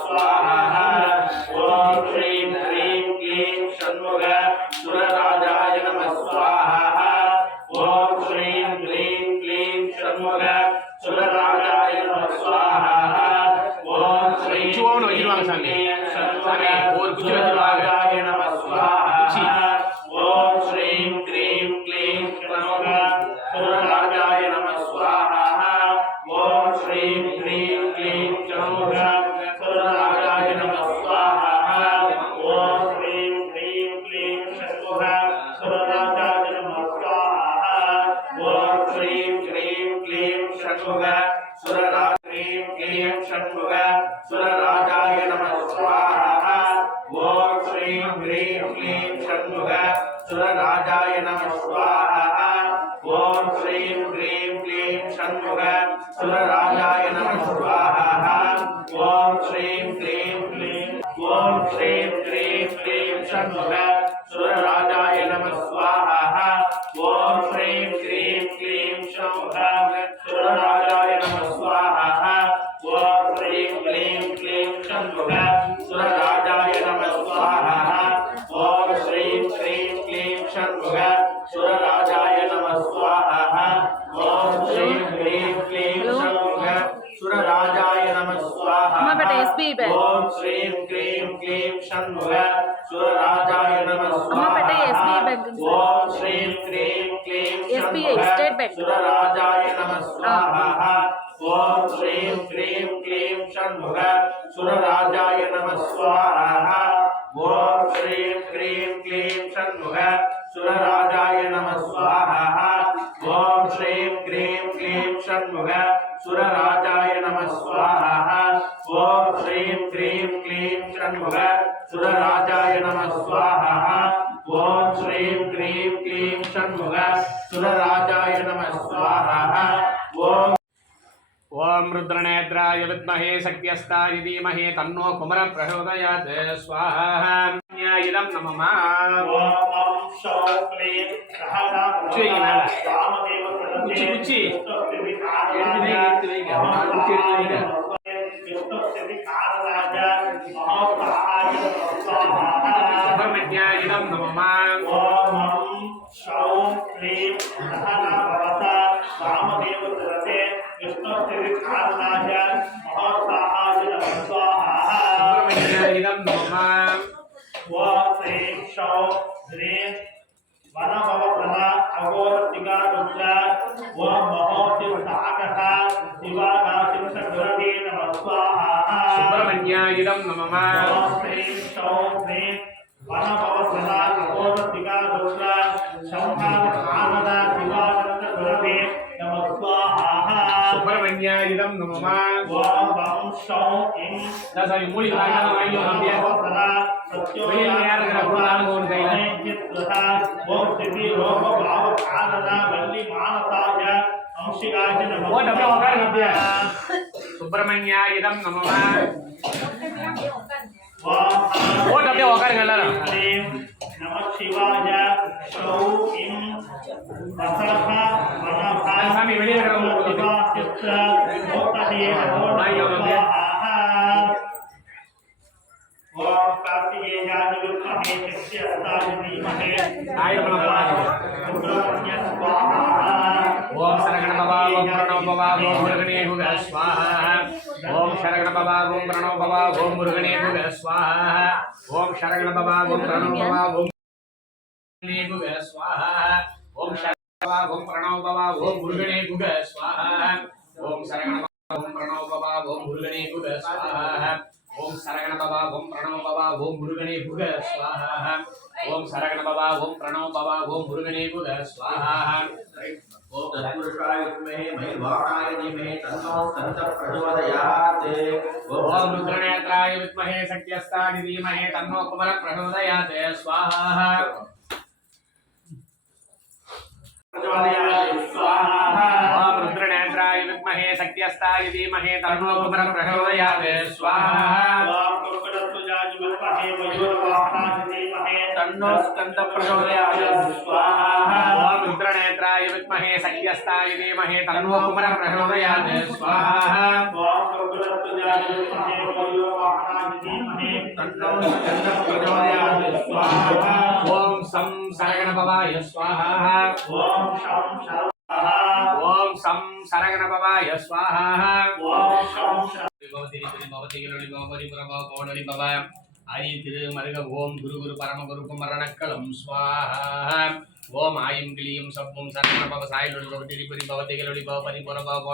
स्वाहा ओम श्रीं ह्रीं क्लीं षण्मुख सुरराजाय नमः स्वाहा ओम श्रीं ह्रीं क्लीं षण्मुख सुरराजाय नमः स्वाहा ओम श्रीं षण्मुखराजाय नमः स्वाहा ओम श्रीं क्लीं क्लीं षण्मुख सुरराजाय नमः स्वाहा ओम श्रीं ह्रीं क्लीं षण्मुख सुरराजाय नमः स्वाहा ओम श्रीं ह्रीं क्लीं षण्मुख सुरराजाय नमः स्वाहा ओम श्रीं ह्रीं क्लीं षण्मुख सुरराजाय क्लीं षण्मुख सुरराजाय नमः स्वाहा ओम श्रीं ह्रीं क्लीं षण्मुख सुरराजाय नमः स्वाहा ओम श्रीं ह्रीं क्लीं षण्मुख सुरराजाय नमः स्वाहा ओम श्रीं ह्रीं क्लीं ओम श्रीं ह्रीं क्लीं षण्मुख सुरराजाय नमः स्वाहा ओम श्रीं ह्रीं क्लीं षण्मुख सुरराजाय नमः स्वाहा ओम श्रीं ह्रीं क्लीं षण्मुख सुरराजाय नमः स्वाहा ओम श्रीं ह्रीं क्लीं षण्मुख सुरराजाय नमः स्वाहा ओम श्रीं ह्रीं क्लीं षण्मुख सुरराजाय नमः स्वाहा ओम श्रीं ह्रीं क्लीं षण्मुख सुरराजाय नमः स्वाहा ओम श्रीं ह्रीं क्लीं षण्मुख सुरराजाय नमः स्वाहा ओम श्रीं ह्रीं क्लीं षण्मुख सुरराजाय नमः स्वाहा ओम श्रीं ह्रीं क्लीं षण्मुख सुरराजाय नमः स्वाहा ओम श्रीं ह्रीं क्लीं षण्मुख सुरराजाय नमः स्वाहा ओम श्रीं ह्रीं क्लीं षण्मुख सुरराजाय नमः स्वाहा ओम श्रीं ह्रीं क्लीं षण्मुख सुरराजाय नमः स्वाहा ओम ओम रुद्रनेत्राय विद्महे शक्त्यस्ताय धीमहि तन्नो कुमरः प्रचोदयात् स्वाहा इदं नमः ओम शौ क्लीं सहना वामदेव कुचि सुब्रह्मण्याय नमः ओम शौ क्लीं सहना वामदेव विष्णुस्थितिकारणाय महत्साहाय नमः स्वाहा सुब्रह्मण्याय नमः ओम श्रीं शौ ह्रीं वनभवप्रभा अघोरतिका रुद्र ओम महोत्साहः शिवानाशिंसगुरवे नमः स्वाहा सुब्रह्मण्याय नमः ओम श्रीं शौ ह्रीं वनभवप्रभा अघोरतिका रुद्र शंखानदा शिवानन्दगुरवे नमः स्वाहा सुब्रह्मण्याय नमः ओम बं शौ इं दसय मूलिकायां वायु नंदिया வெளியில யாருங்கற புறாங்க ஒரு கையில ஓம் ஸ்ரீ ரோக பாவ காரணா வள்ளி மானசாய அம்சிகாய நமः ஓ டபுள் உட்காருங்க அப்படியே சுப்பிரமணியாய நமः ஓ டபுள் உட்காருங்க எல்லாரும் நம சிவாய சௌ இம் வசரஹ வனஹ சாமி வெளியில இருக்கறவங்க சித்ர மோக்ததே ஓம் ओम कार्तिकेयाय विद्महे शक्त्यस्ताय धीमहि सुब्रह्मण्य स्वाहा ओम शरगण बाबा ओम प्रणव बाबा ओम मुरुगणे भुव स्वाहा ओम शरगण बाबा ओम प्रणव बाबा ओम मुरुगणे भुव स्वाहा ओम शरगण बाबा ओम प्रणव बाबा ओम मुरुगणे भुव स्वाहा ओम शरगण बाबा ओम प्रणव बाबा ओम मुरुगणे भुव स्वाहा ओम शरगण बाबा ओम प्रणव बाबा ओम मुरुगणे भुव स्वाहा ओम शरगण बाबा ओम प्रणव बाबा ओम मुरुगणे भुव स्वाहा ओम शरगण बाबा ओम प्रणव बाबा ओम मुरुगणे भुव स्वाहा ओम तत्पुरुषाय विद्महे महेश्वराय धीमहि तन्नो स्कन्दः प्रचोदयात् ओम रुद्रनेत्राय विद्महे शक्त्यस्ताय धीमहि तन्नो कुमरः प्रचोदयात् स्वाहा ओम रुद्रनेत्राय विद्महे शक्त्यस्ताय धीमहि तन्नो कुमरः प्रचोदयात् स्वाहा ओम कुक्कुटध्वजाय विद्महे मयूरवाहनाय धीमहि तन्नो स्कंद प्रचोदयात् स्वाहा ओम रुद्रनेत्राय विद्महे शक्यस्ताय धीमहि तन्नो कुमार प्रचोदयात् स्वाहा ओम रुद्रनेत्राय विद्महे तन्नो स्कंद प्रचोदयात् स्वाहा ओम सं सरगणभवाय स्वाहा ओम सं सरगणभवाय स्वाहा आई तिरुमरुग ओम गुरु गुरु परम गुरु कुमरणक्कलम स्वाहा ओम आयं क्लीं सब्बं सरगणभव सायलुडि भवति परि भवति गेलुडि भव परिपुर भव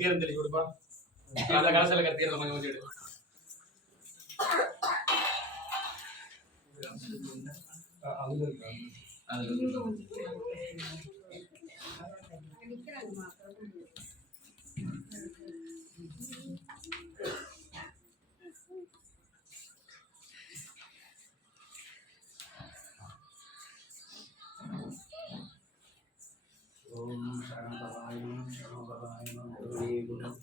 தீரம் தெளிச்சு கொடுப்பா. அந்த காலத்துல இருக்கிற தீரம் கொஞ்சம் கொஞ்சம் எடு. ஓம் சரணபவாய நமः சரணபவாய நமः.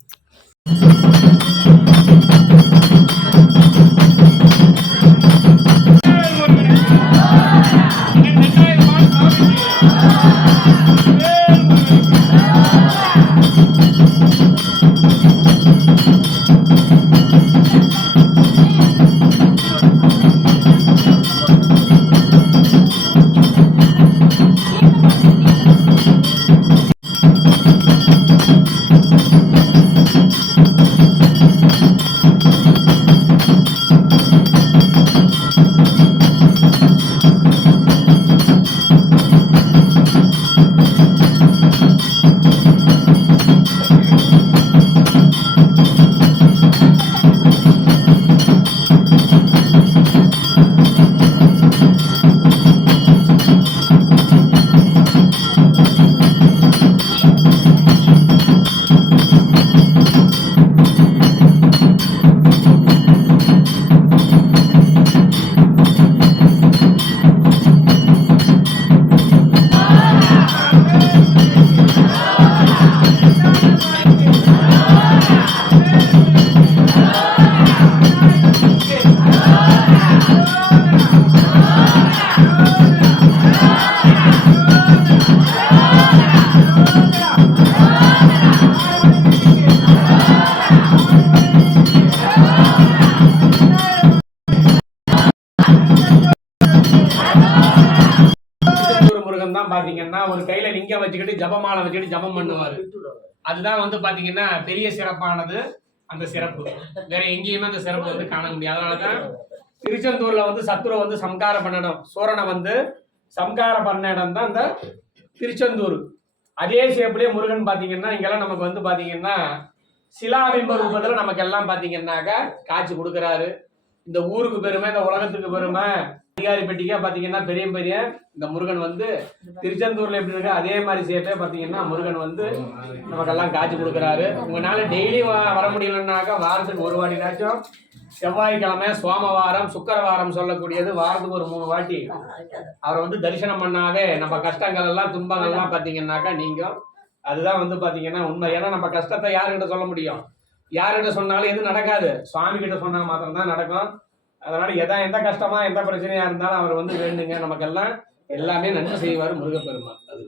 பாத்தீங்கன்னா ஒரு கையில லிங்கம் வச்சுக்கிட்டு ஜபமாலை வச்சுக்கிட்டு ஜபம் பண்ணுவாரு. அதுதான் வந்து பாத்தீங்கன்னா பெரிய சிறப்பானது. அந்த சிறப்பு வேற எங்கேயுமே அந்த சிறப்பு வந்து காண முடியாது. அதனாலதான் திருச்செந்தூர்ல வந்து சத்துரை வந்து சம்கார பண்ணடம், சோரனை வந்து சம்கார பண்ண இடம் தான் இந்த திருச்செந்தூர். அதே ஷேப்லயே முருகன் பாத்தீங்கன்னா இங்கெல்லாம் நமக்கு வந்து பாத்தீங்கன்னா சிலாபிம்ப ரூபத்துல நமக்கு எல்லாம் பாத்தீங்கன்னாக்கா காட்சி கொடுக்கறாரு. இந்த ஊருக்கு பெருமை, இந்த உலகத்துக்கு பெருமை. அதிகாரி பெட்டிக்கா பாத்தீங்கன்னா பெரிய பெரிய இந்த முருகன் வந்து திருச்செந்தூர்ல எப்படி இருக்கு அதே மாதிரி ஷேப்பே பாத்தீங்கன்னா முருகன் வந்து நமக்கெல்லாம் காட்சி கொடுக்கறாரு. உங்களால டெய்லி வர முடியலன்னாக்கா வாரத்துக்கு ஒரு வாட்டினாச்சும் செவ்வாய்க்கிழமை, சோமவாரம், சுக்கரவாரம் சொல்லக்கூடியது வாரத்துக்கு ஒரு 3 வாட்டி அவரை வந்து தரிசனம் பண்ணாவே நம்ம கஷ்டங்கள் எல்லாம் துன்பங்கள் எல்லாம் பாத்தீங்கன்னாக்கா நீங்க அதுதான் வந்து பாத்தீங்கன்னா உண்மை. ஏன்னா நம்ம கஷ்டத்தை யாருக்கிட்ட சொல்ல முடியும்? யாருக்கிட்ட சொன்னாலும் எதுவும் நடக்காது. சுவாமி கிட்ட சொன்னா மாத்திரம் தான் நடக்கும். அதனால எந்த கஷ்டமா எந்த பிரச்சனையா இருந்தாலும் அவர் வந்து வேண்டுங்க, நமக்கெல்லாம் எல்லாமே நன்மை செய்வார் முருகப்பெருமான். அது